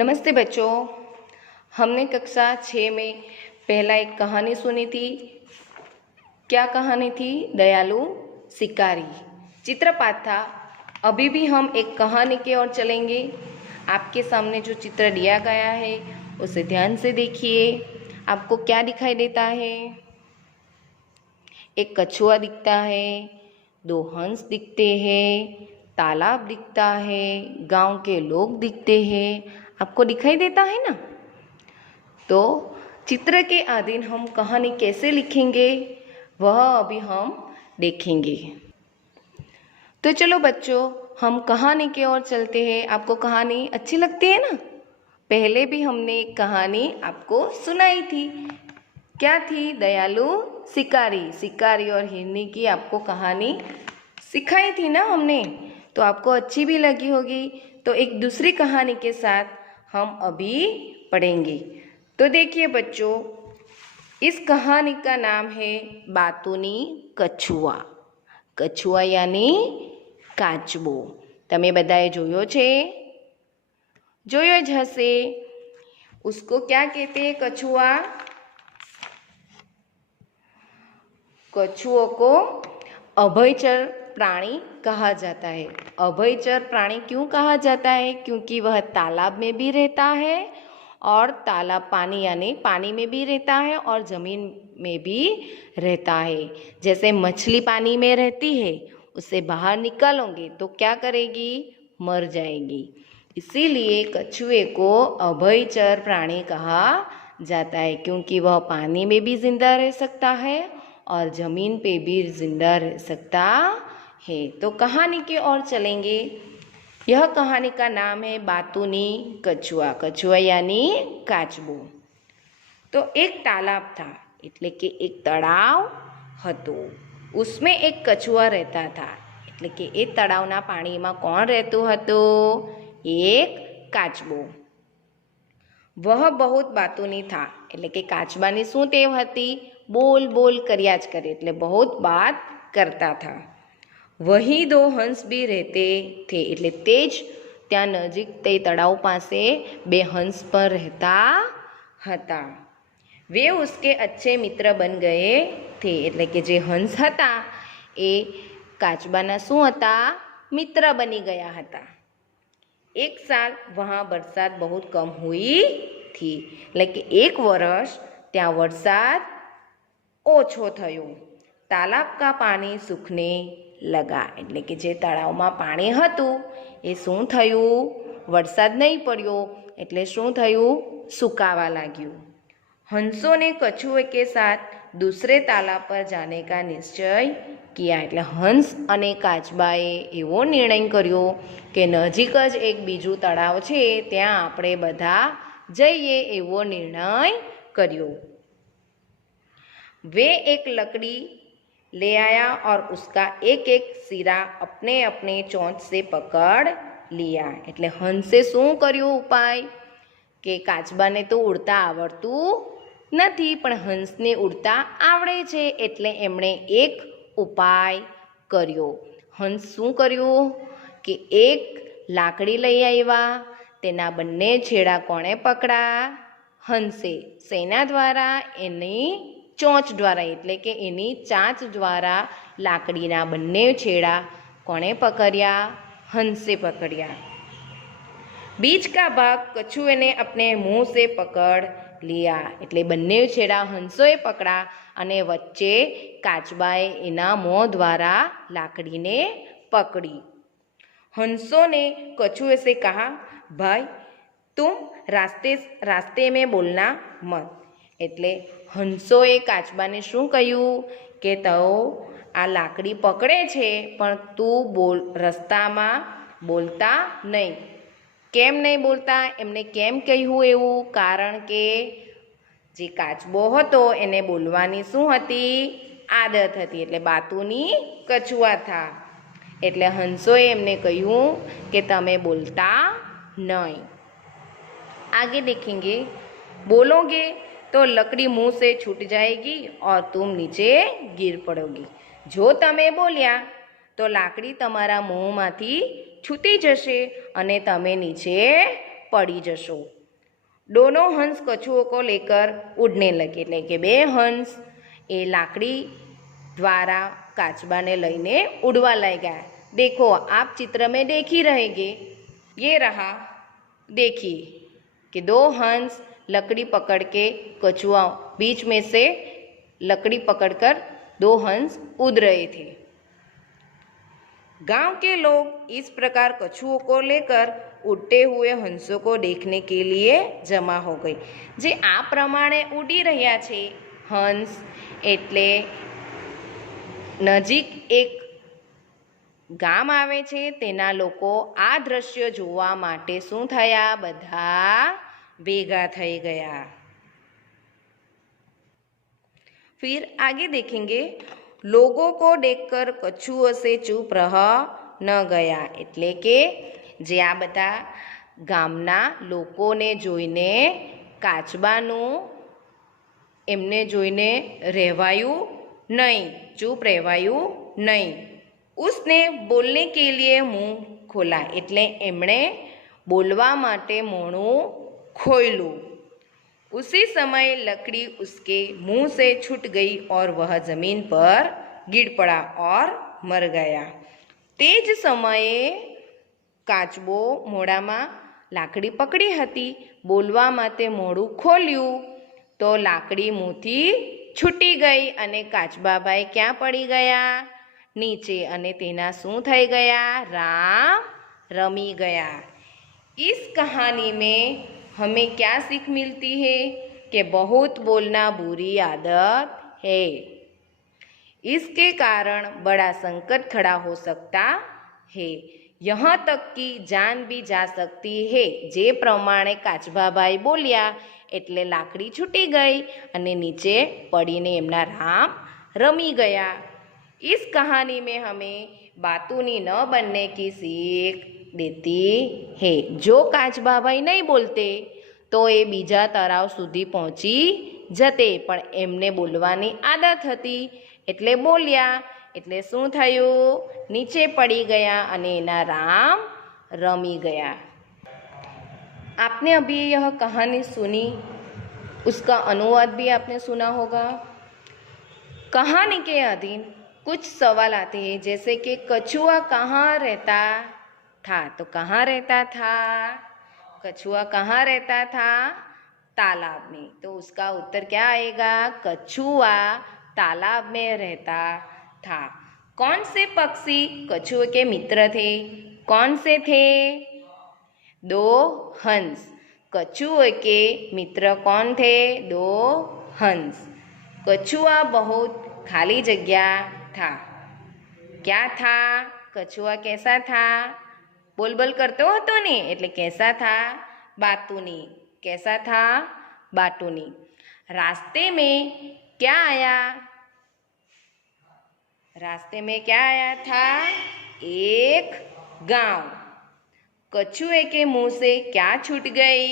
नमस्ते बच्चों। हमने कक्षा 6 में पहला एक कहानी सुनी थी। क्या कहानी थी? दयालु शिकारी। चित्रपाठ था। अभी भी हम एक कहानी की ओर चलेंगे। आपके सामने जो चित्र दिया गया है उसे ध्यान से देखिए। आपको क्या दिखाई देता है? एक कछुआ दिखता है, 2 हंस दिखते हैं, तालाब दिखता है, गांव के लोग दिखते हैं। आपको दिखाई देता है ना? तो चित्र के अधीन हम कहानी कैसे लिखेंगे वह अभी हम देखेंगे। तो चलो बच्चों, हम कहानी की ओर चलते हैं। आपको कहानी अच्छी लगती है ना? पहले भी हमने एक कहानी आपको सुनाई थी। क्या थी? दयालु शिकारी। शिकारी और हिरनी की आपको कहानी सिखाई थी ना हमने, तो आपको अच्छी भी लगी होगी। तो एक दूसरी कहानी के साथ हम अभी पढ़ेंगे। तो देखिए बच्चों, इस कहानी का नाम है बातूनी कछुआ। कछुआ यानी કાચબો। તમે બધાએ જોયો છે? જોયો જ હશે। उसको क्या कहते हैं? कछुआ। कछुओं को अभयचर प्राणी कहा जाता है। अभयचर प्राणी क्यों कहा जाता है? क्योंकि वह तालाब में भी रहता है और तालाब पानी यानी पानी में भी रहता है और ज़मीन में भी रहता है। जैसे मछली पानी में रहती है, उसे बाहर निकालोगे तो क्या करेगी? मर जाएगी। इसीलिए कछुए को अभयचर प्राणी कहा जाता है, क्योंकि वह पानी में भी जिंदा रह सकता है और ज़मीन पे भी जिंदा रह सकता है। तो कहानी की ओर चलेंगे। यह कहानी का नाम है बातूनी कछुआ। कछुआ यानी કાચબો। तो एक तालाब था, એટલે કે એક તળાવ હતું। उसमें एक कछुआ रहता था, એટલે કે એ તળાવના પાણીમાં કોણ રહેતું હતું? એક કાચબો। वह बहुत बातूनी था, એટલે કે કાચબાની શું ટેવ હતી? બોલ બોલ કર્યા જ કરે, એટલે बहुत बात करता था। वही 2 हंस भी रहते थे, એટલે તે જ ત્યાં નજીક તે તળાવ પાસે 2 हंस पर रहता હતા। वे उसके अच्छे मित्र बन गए थे, એટલે કે જે હંસ હતા એ કાચબાના શું હતા? મિત્ર બની ગયા હતા। एक साल वहाँ बरसात बहुत कम हुई थी, એટલે કે एक वर्ष ત્યાં વરસાદ ઓછો થયો। તાલાબ का पानी सूखने लगा, એટલે કે જે તળાવમાં પાણી હતું એ શું થયું? વરસાદ નહીં પડ્યો એટલે શું થયું? સુકાવા लाग्યું। हंसों ने कछुए के साथ दूसरे तालाब पर जाने का निश्चय किया, એટલે હંસ અને કાચબાએ એવો નિર્ણય કર્યો કે નજીક જ એક બીજું તળાવ છે, ત્યાં આપણે બધા જઈએ એવો નિર્ણય કર્યો। वे एक लकड़ी ले आया और उसका एक एक सिरा अपने अपने चोंच से पकड़ लिया। એટલે હંસે શું કર્યું ઉપાય? કે કાચબાને તો ઉડતા આવડતું નથી, પણ હંસને ઉડતા આવડે છે, એટલે એમણે એક ઉપાય કર્યો। હંસ શું કર્યું? કે એક લાકડી લઈ આવ્યા, તેના બંને છેડા કોણે પકડા? હંસે। શેના દ્વારા? એની ચોંચ દ્વારા, એટલે કે એની ચાંચ દ્વારા લાકડીના બંને છેડા કોણે પકડ્યા? હંસે પકડ્યા। बीच का भाग कछुए ने अपने मुंह से पकड़ लिया, એટલે બંને છેડા હંસોએ પકડા અને વચ્ચે કાચબાએ એના મોં દ્વારા લાકડીને પકડી। हंसों ने कछुए से कहा, भाई तुम रास्ते में बोलना मत। એટલે હંસોએ કાચબાને શું કહ્યું? કે તો આ લાકડી પકડે છે, પણ તું રસ્તામાં બોલતા નહીં। કેમ નહીં બોલતા? એમને કેમ કહ્યું એવું? કારણ કે જે કાચબો હતો એને બોલવાની શું હતી? આદત હતી, એટલે બાતૂની કછુઆ था। એટલે હંસોએ એમને કહ્યું કે તમે બોલતા નહીં। आगे देखेंगे। बोलोगे तो लकड़ी मुंह से छूट जाएगी और तुम नीचे गिर पड़ोगी। जो તમે બોલ્યા તો લાકડી તમારા મોંમાંથી છૂટી જશે અને તમે નીચે पड़ी जशो। दोनों हंस कछुओं को लेकर उड़ने लगे, એટલે કે બે હંસ એ લાકડી द्वारा काचबा ने लईने उड़वा लगा। देखो आप चित्र में देख ही रहेंगे, ये रहा, देखिए कि दो हंस लकड़ी पकड़ के कछुआ बीच में से लकड़ी पकड़कर दो हंस उड़ रहे थे। गांव के लोग इस प्रकार कछुओं को लेकर उड़ते हुए हंसों को देखने के लिए जमा हो गई। जे आ प्रमाणे उड़ी रह्या छे हंस, एटले नजीक एक गाम आवे छे, तेना लोको आ दृश्य जोवा माटे शुं थया, बधा भेगा थई गया। फिर आगे देखेंगे, लोगों को देखकर कछुओं से चुप रह न गया, એટલે કે જે આ બધા ગામના લોકોને જોઈને કાચબાનું એમને જોઈને રહેવાયું नहीं, चुप રહેવાયું नहीं। उसने बोलने के लिए मुंह खोला, એટલે એમણે બોલવા માટે મોણું ખોલ્યું। उसी समय लकड़ी उसके मुंह से छूट गई और वह जमीन पर गिर पड़ा और मर गया। तेज समये काचबो मोड़ाમાં લાકડી પકડી હતી, બોલવા માટે મોઢું ખોલ્યું તો લાકડી મુંહથી છૂટી ગઈ અને કાચબાભાઈ ક્યાં પડી ગયા? નીચે, અને તેના શું થઈ ગયા? રામ रमी गया। इस कहानी में हमें क्या सीख मिलती है कि बहुत बोलना बुरी आदत है, इसके कारण बड़ा संकट खड़ा हो सकता है, यहाँ तक कि जान भी जा सकती है। जे प्रमाणे काचबाभाई बोलिया એટલે લાકડી છૂટી ગઈ અને નીચે પડીને એમના રામ રમી ગયા। इस कहानी में हमें बातूनी न बनने की सीख देती है। जो काचबाभाई नहीं बोलते तो એ બીજા તળાવ સુધી પહોંચી જતે, પણ એમને બોલવાની આદત હતી એટલે બોલ્યા, એટલે શું થયું? નીચે પડી ગયા અને એના રામ રમી गया। आपने अभी यह कहानी सुनी, उसका अनुवाद भी आपने सुना होगा। कहानी के अधीन कुछ सवाल आते हैं, जैसे कि कछुआ कहाँ रहता था? तो कहाँ रहता था? कछुआ कहाँ रहता था? तालाब में। तो उसका उत्तर क्या आएगा? कछुआ तालाब में रहता था। कौन से पक्षी कछुए के मित्र थे? कौन से थे? दो हंस। कछुए के मित्र कौन थे? दो हंस। कछुआ बहुत खाली जगह था। क्या था? कछुआ कैसा था? बोल बोल करते हो तो नहीं, એટલે कैसा था? बातूनी। कैसा था? बातूनी। रास्ते में क्या आया? रास्ते में क्या आया था? एक गांव। कछुए के मुंह से क्या छूट गई?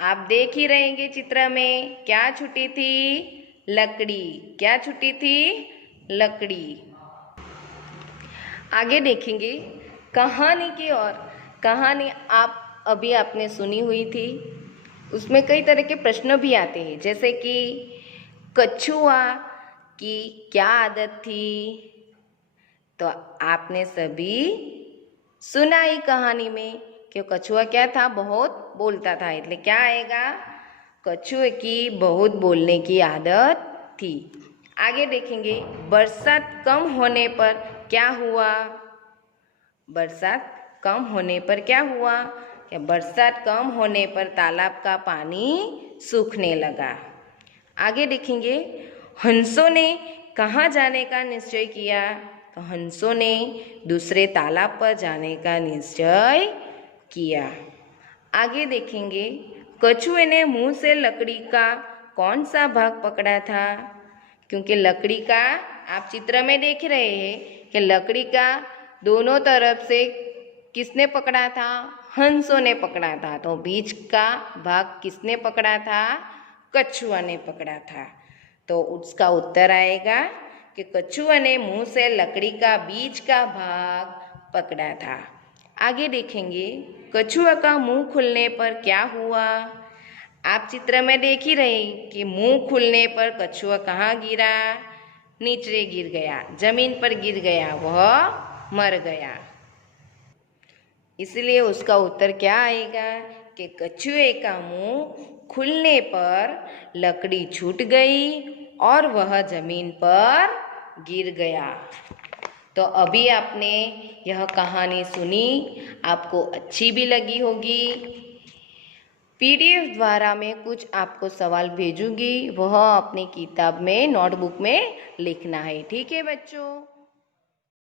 आप देख ही रहेंगे चित्र में, क्या छूटी थी? लकड़ी। क्या छूटी थी? लकड़ी। आगे देखेंगे कहानी की ओर। कहानी आप अभी आपने सुनी हुई थी, उसमें कई तरह के प्रश्न भी आते हैं, जैसे कि कछुआ की क्या आदत थी? तो आपने सभी सुना ही कहानी में कि कछुआ क्या था? बहुत बोलता था, એટલે क्या आएगा? कछुए की बहुत बोलने की आदत थी। आगे देखेंगे बरसात कम होने पर क्या हुआ? बरसात कम होने पर क्या हुआ? कि बरसात कम होने पर तालाब का पानी सूखने लगा। आगे देखेंगे हंसों ने कहाँ जाने का निश्चय किया? तो हंसों ने दूसरे तालाब पर जाने का निश्चय किया। आगे देखेंगे कछुए ने मुंह से लकड़ी का कौन सा भाग पकड़ा था? क्योंकि लकड़ी का आप चित्र में देख रहे हैं कि लकड़ी का दोनों तरफ से किसने पकड़ा था? हंसों ने पकड़ा था। तो बीच का भाग किसने पकड़ा था? कछुआ ने पकड़ा था। तो उसका उत्तर आएगा कि कछुआ ने मुंह से लकड़ी का बीच का भाग पकड़ा था। आगे देखेंगे कछुआ का मुंह खुलने पर क्या हुआ। आप चित्र में देख ही रहे कि मुंह खुलने पर कछुआ कहाँ गिरा, नीचे गिर गया, जमीन पर गिर गया, वह मर गया। इसलिए उसका उत्तर क्या आएगा कि कछुए का मुंह खुलने पर लकड़ी छूट गई और वह जमीन पर गिर गया। तो अभी आपने यह कहानी सुनी, आपको अच्छी भी लगी होगी। पीडीएफ द्वारा मैं कुछ आपको सवाल भेजूंगी, वह अपनी किताब में नोटबुक में लिखना है। ठीक है बच्चों।